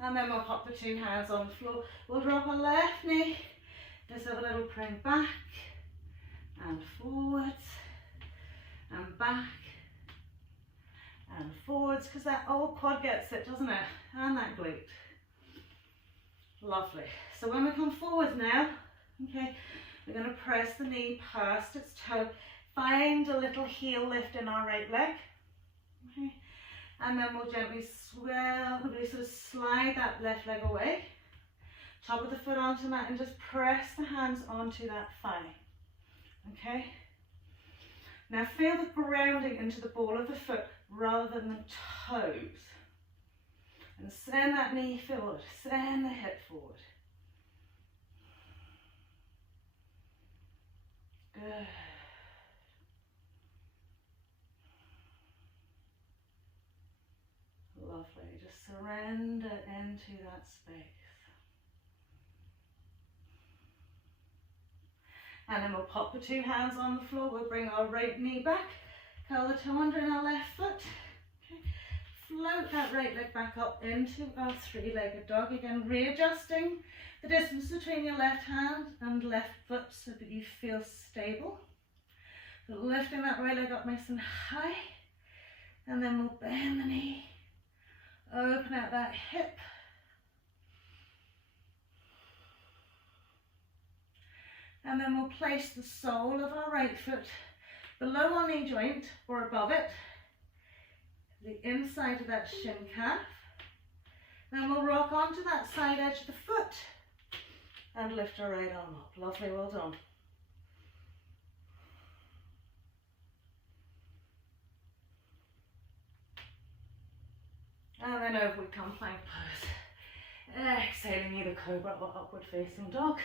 And then we'll pop the two hands on the floor. We'll drop our left knee. Just have a little prong back and forwards and back and forwards, because that old quad gets it, doesn't it? And that glute. Lovely. So when we come forward now, okay, we're going to press the knee past its toe. Find a little heel lift in our right leg. Okay. And then we'll gently swell, sort of slide that left leg away. Top of the foot onto the mat and just press the hands onto that thigh. Okay. Now feel the grounding into the ball of the foot rather than the toes. And send that knee forward, send the hip forward. Good. Lovely, just surrender into that space. And then we'll pop the two hands on the floor, we'll bring our right knee back, curl the toe under in our left foot. Okay. Float that right leg back up into our three-legged dog. Again, readjusting the distance between your left hand and left foot so that you feel stable. So lifting that right leg up nice and high. And then we'll bend the knee. Open out that hip. And then we'll place the sole of our right foot below our knee joint or above it, the inside of that shin calf. Then we'll rock onto that side edge of the foot. And lift your right arm up. Lovely, well done. And then over we come, plank pose. Exhaling either cobra or upward facing dog.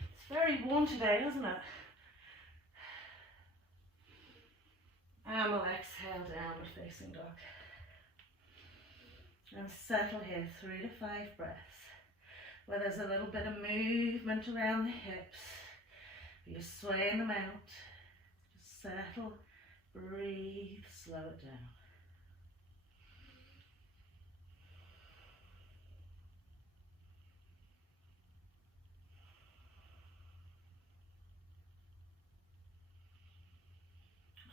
It's very warm today, isn't it? And we'll exhale, downward facing dog. And settle here, 3 to 5 breaths, where there's a little bit of movement around the hips. You're swaying them out. Just settle, breathe, slow it down.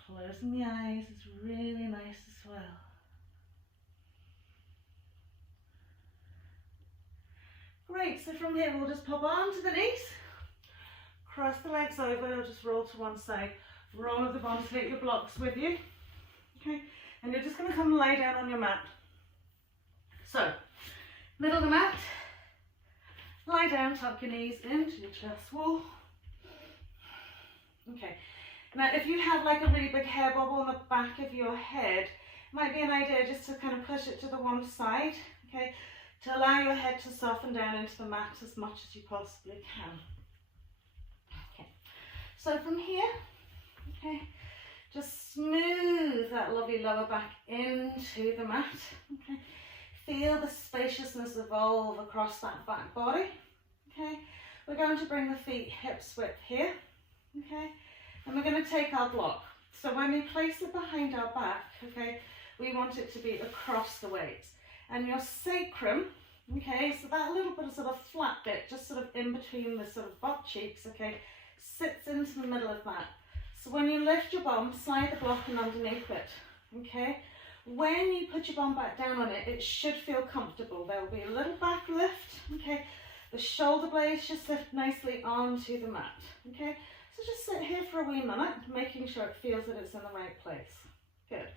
Closing the eyes is really nice as well. Great, so from here we'll just pop onto the knees, cross the legs over, or just roll to one side. Roll at the bottom, take your blocks with you. Okay, and you're just going to come and lie down on your mat. So, middle of the mat, lie down, tuck your knees into your chest wall. Okay, now if you have like a really big hair bubble on the back of your head, it might be an idea just to kind of push it to the one side, okay, to allow your head to soften down into the mat as much as you possibly can. Okay, so from here, okay, just smooth that lovely lower back into the mat. Okay, feel the spaciousness evolve across that back body. Okay, we're going to bring the feet hips width here. Okay, and we're going to take our block. So when we place it behind our back, okay, we want it to be across the weights. And your sacrum, okay, so that little bit of sort of flat bit, just sort of in between the sort of butt cheeks, okay, sits into the middle of that. So when you lift your bum, slide the block in underneath it, okay? When you put your bum back down on it, it should feel comfortable. There will be a little back lift, okay? The shoulder blades should sit nicely onto the mat, okay? So just sit here for a wee minute, making sure it feels that it's in the right place. Good.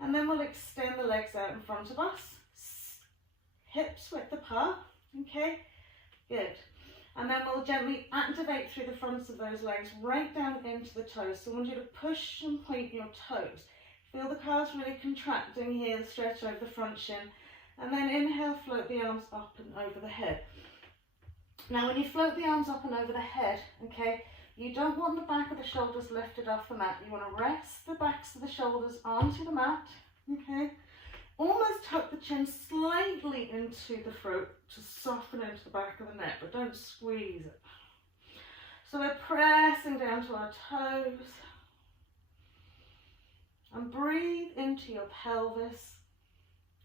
And then we'll extend the legs out in front of us. Hips width apart, okay? Good. And then we'll gently activate through the fronts of those legs right down into the toes. So I want you to push and point your toes. Feel the calves really contracting here, the stretch over the front shin. And then inhale, float the arms up and over the head. Now when you float the arms up and over the head, okay, you don't want the back of the shoulders lifted off the mat. You want to rest the backs of the shoulders onto the mat, okay? Almost tuck the chin slightly into the throat to soften into the back of the neck, but don't squeeze it. So we're pressing down to our toes. And breathe into your pelvis,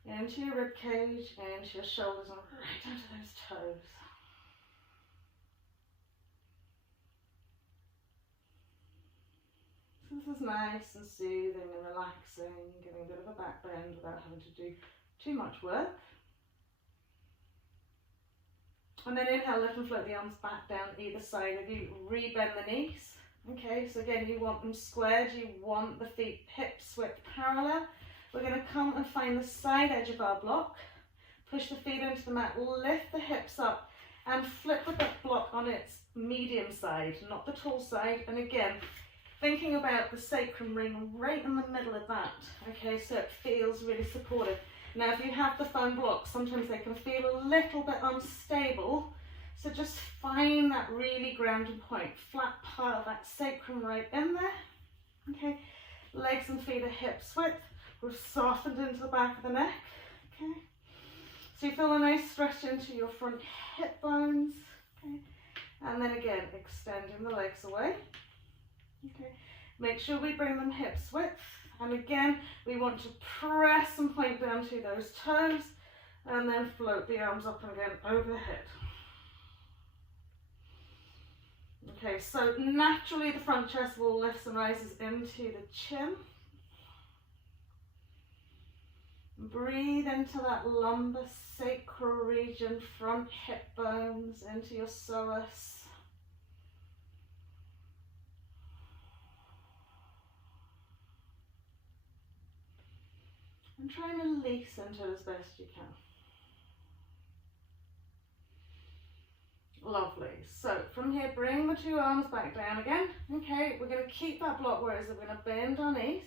into your rib cage, into your shoulders, and right into those toes. This is nice and soothing and relaxing, giving a bit of a back bend without having to do too much work. And then inhale, lift and float the arms back down either side of you. Rebend the knees. Okay, so again, you want them squared. You want the feet hips width parallel. We're going to come and find the side edge of our block. Push the feet into the mat, lift the hips up, and flip the block on its medium side, not the tall side. And again, thinking about the sacrum ring right in the middle of that, okay, so it feels really supportive. Now if you have the foam blocks, sometimes they can feel a little bit unstable, so just find that really grounding point, flat part of that sacrum right in there, okay. Legs and feet are hips width, we've softened into the back of the neck, okay. So you feel a nice stretch into your front hip bones, okay. And then again, extending the legs away. Okay, make sure we bring them hips width, and again we want to press and point down to those toes, and then float the arms up and again over the head. Okay, so naturally the front chest wall lifts and rises into the chin. Breathe into that lumbar sacral region, front hip bones, into your psoas. And try and release into it as best you can. Lovely. So from here, bring the two arms back down again. Okay, we're going to keep that block, whereas we're going to bend our knees.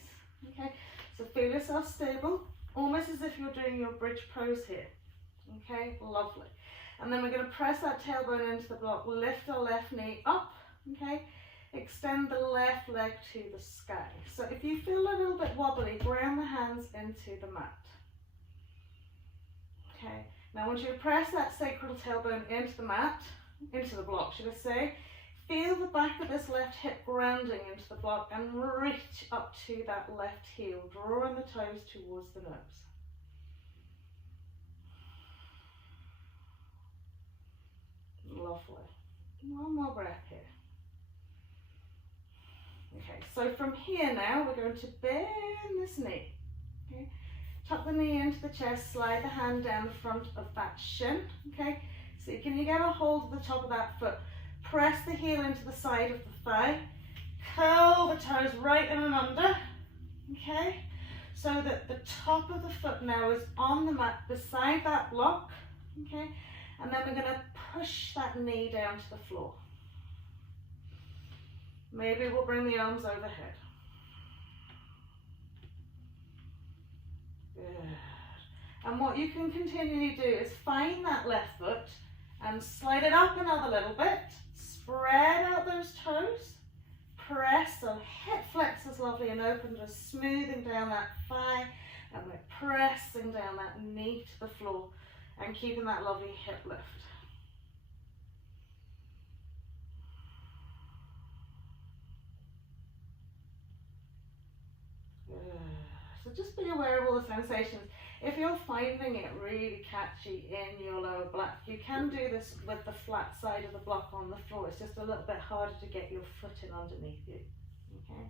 Okay, so feel yourself stable, almost as if you're doing your bridge pose here. Okay, lovely. And then we're going to press that tailbone into the block, lift our left knee up. Okay, extend the left leg to the sky. So if you feel a little bit wobbly, ground the hands into the mat. Okay, now I want you to press that sacral tailbone into the mat, into the block, should I say. Feel the back of this left hip grounding into the block and reach up to that left heel, drawing the toes towards the nose. Lovely. One more breath here. Okay, so from here now we're going to bend this knee. Okay, tuck the knee into the chest, slide the hand down the front of that shin. Okay, so can you get a hold of the top of that foot? Press the heel into the side of the thigh, curl the toes right in and under. Okay, so that the top of the foot now is on the mat beside that block. Okay, and then we're going to push that knee down to the floor. Maybe we'll bring the arms overhead. Good. And what you can continually do is find that left foot and slide it up another little bit. Spread out those toes. Press, so hip flexors lovely and open, just smoothing down that thigh. And we're pressing down that knee to the floor and keeping that lovely hip lift. So just be aware of all the sensations. If you're finding it really catchy in your lower back, you can do this with the flat side of the block on the floor. It's just a little bit harder to get your foot in underneath you. Okay.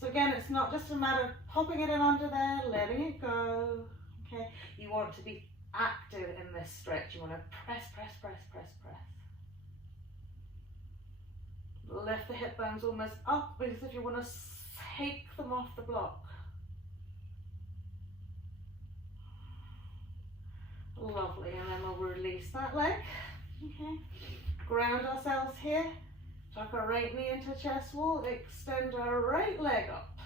So again, it's not just a matter of popping it in under there, letting it go. Okay. You want to be active in this stretch. You want to press, press, press, press, press. Lift the hip bones almost up as if you want to take them off the block. Lovely, and then we'll release that leg. Okay, ground ourselves here, tuck our right knee into chest wall, extend our right leg up.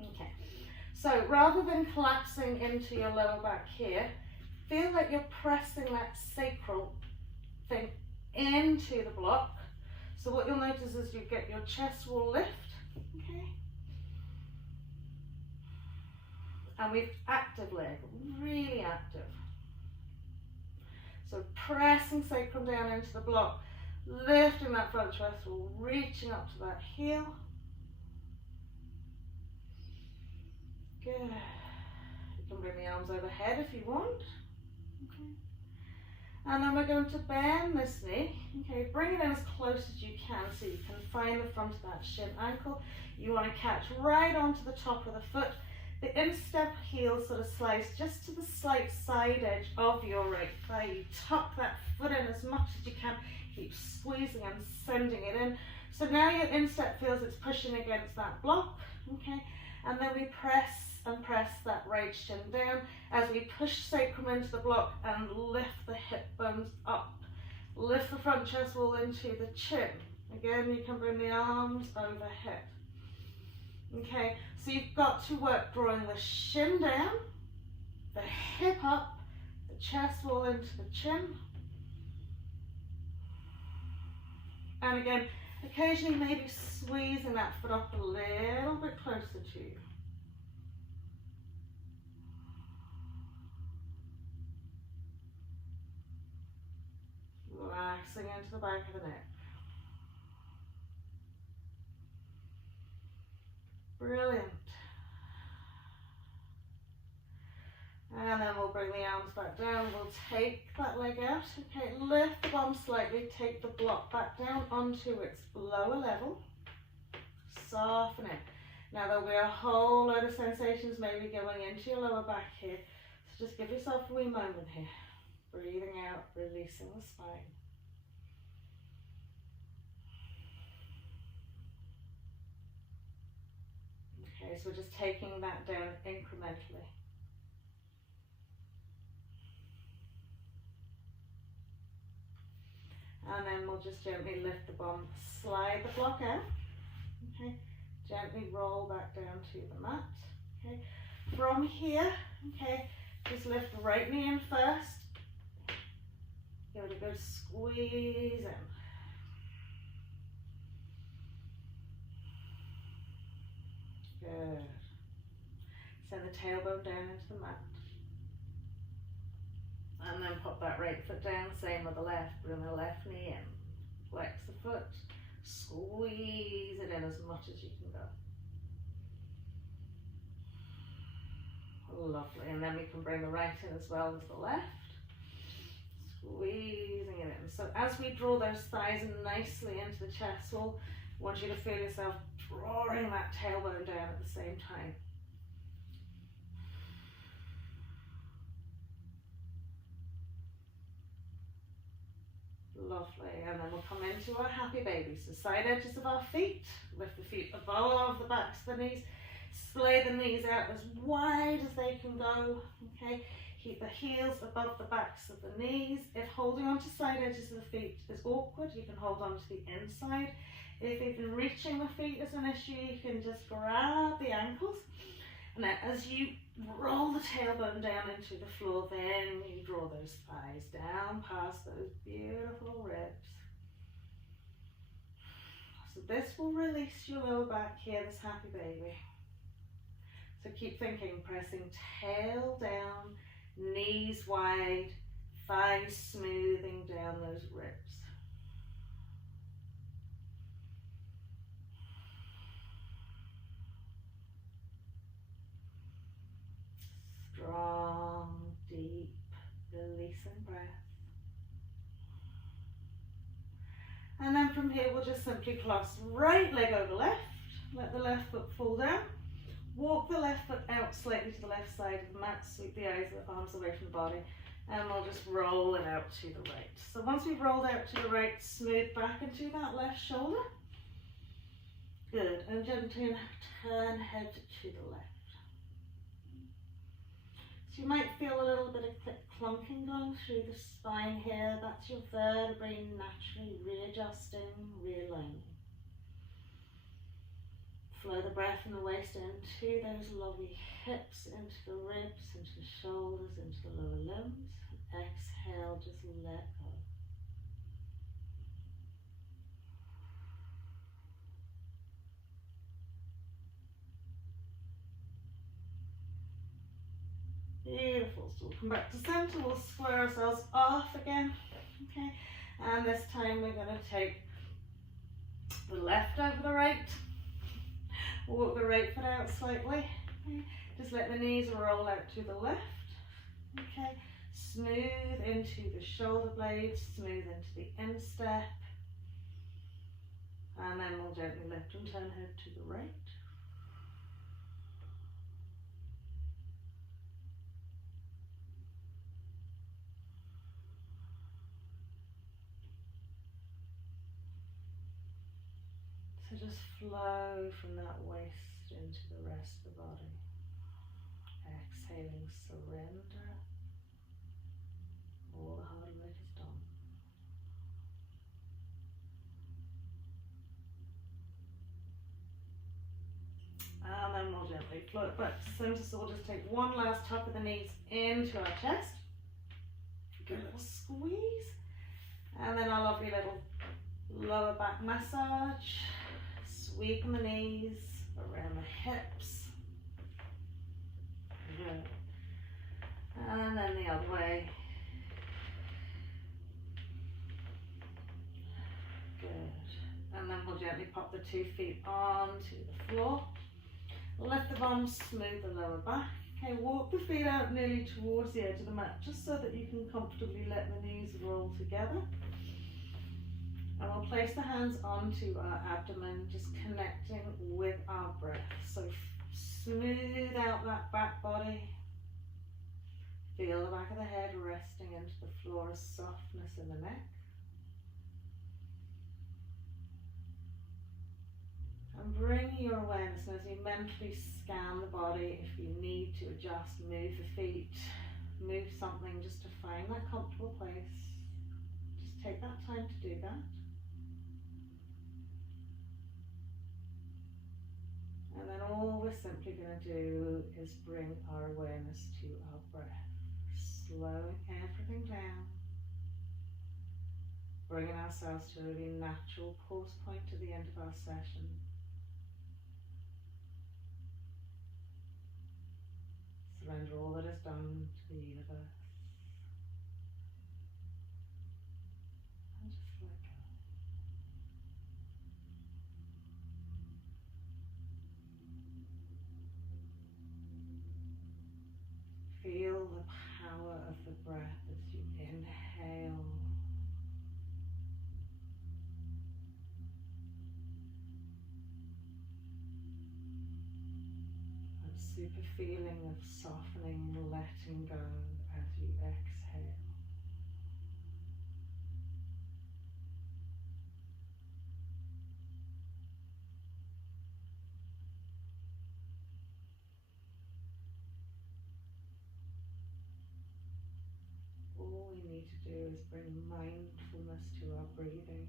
Okay, so rather than collapsing into your lower back here, feel like you're pressing that sacral thing into the block. So what you'll notice is you get your chest wall lift, okay? And we've active leg, really active. So pressing sacrum down into the block, lifting that front chest wall, reaching up to that heel. Good. You can bring the arms overhead if you want. Okay. And then we're going to bend this knee. Okay, bring it in as close as you can so you can find the front of that shin ankle. You want to catch right onto the top of the foot. The instep heel sort of slides just to the slight side edge of your right thigh. You tuck that foot in as much as you can. Keep squeezing and sending it in. So now your instep feels it's pushing against that block. Okay, and then we press and press that right shin down as we push sacrum into the block and lift the hip bones up. Lift the front chest wall into the chin. Again, you can bring the arms overhead. Okay, so you've got to work drawing the shin down, the hip up, the chest wall into the chin. And again, occasionally maybe squeezing that foot up a little bit closer to you. Relaxing into the back of the neck. Brilliant. And then we'll bring the arms back down. We'll take that leg out. Okay, lift the bum slightly. Take the block back down onto its lower level. Soften it. Now there'll be a whole load of sensations maybe going into your lower back here. So just give yourself a wee moment here. Breathing out, releasing the spine. Okay, so we're just taking that down incrementally. And then we'll just gently lift the bum, slide the block out. Okay, gently roll back down to the mat. Okay, from here, okay, just lift the right knee in first. Give it a good squeeze in. Good. Send the tailbone down into the mat. And then pop that right foot down, same with the left. Bring the left knee in. Flex the foot. Squeeze it in as much as you can go. Lovely. And then we can bring the right in as well as the left. Squeezing it in. So as we draw those thighs nicely into the chest wall, I want you to feel yourself drawing that tailbone down at the same time. Lovely. And then we'll come into our happy baby. So side edges of our feet, lift the feet above the backs of the knees, splay the knees out as wide as they can go. Okay, keep the heels above the backs of the knees. If holding on to side edges of the feet is awkward, you can hold on to the inside. If even reaching the feet is an issue, you can just grab the ankles. And then as you roll the tailbone down into the floor, then you draw those thighs down past those beautiful ribs. So this will release your lower back here, this happy baby. So keep thinking, pressing tail down, knees wide, thighs smoothing down those ribs. Strong, deep, releasing breath. And then from here we'll just simply cross right leg over left, let the left foot fall down, walk the left foot out slightly to the left side of the mat, sweep the arms away from the body, and we'll just roll it out to the right. So once we've rolled out to the right, smooth back into that left shoulder. Good, and gently turn head to the left. So you might feel a little bit of clunking going through the spine here. That's your vertebrae naturally readjusting, realigning. Flow the breath from the waist into those lovely hips, into the ribs, into the shoulders, into the lower limbs. Exhale, just let go. Beautiful. So we'll come back to center. We'll square ourselves off again. Okay. And this time we're going to take the left over the right. Walk the right foot out slightly. Okay. Just let the knees roll out to the left. Okay. Smooth into the shoulder blades. Smooth into the instep. And then we'll gently lift and turn head to the right. So just flow from that waist into the rest of the body. Exhaling, surrender. All the hard work is done. And then we'll gently float back to center. So we'll just take one last tuck of the knees into our chest. Give a little squeeze. And then our lovely little lower back massage. Sweeping the knees around the hips. Good. And then the other way. Good. And then we'll gently pop the 2 feet onto the floor. Lift the bum, smooth the lower back. Okay, walk the feet out nearly towards the edge of the mat, just so that you can comfortably let the knees roll together. And we'll place the hands onto our abdomen, just connecting with our breath. So smooth out that back body. Feel the back of the head resting into the floor, softness in the neck. And bring your awareness as you mentally scan the body. If you need to adjust, move the feet, move something just to find that comfortable place. Just Just take that time to do that. And then all we're simply going to do is bring our awareness to our breath, slowing everything down, bringing ourselves to a really natural pause point at the end of our session. Surrender all that is done to the universe. And just let go. Feel the power of the breath as you inhale. That super feeling of softening, letting go as you exhale. All we need to do is bring mindfulness to our breathing,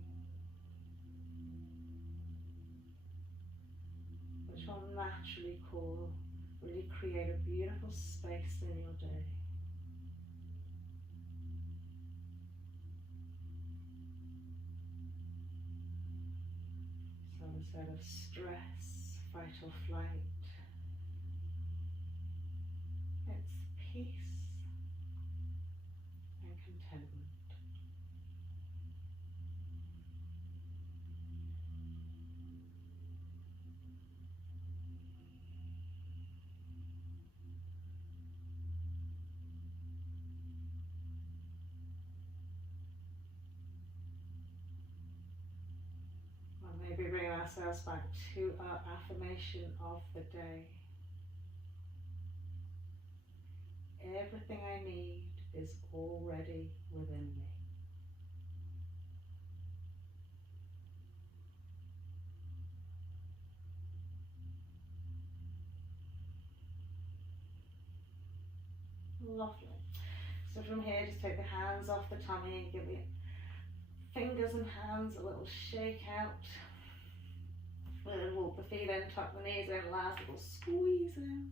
which will naturally really create a beautiful space in your day. So instead of stress, fight or flight, it's peace and contentment. Or maybe bring ourselves back to our affirmation of the day. Everything I need is already within me. Lovely. So from here, just take the hands off the tummy, give the fingers and hands a little shake out. Walk the feet in, tuck the knees in, last little squeeze in.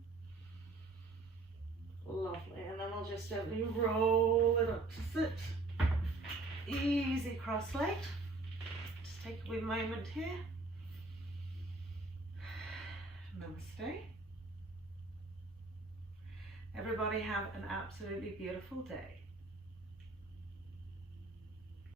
Lovely. And then we'll just gently roll it up to sit. Easy cross leg. Just take a wee moment here. Namaste. Everybody have an absolutely beautiful day.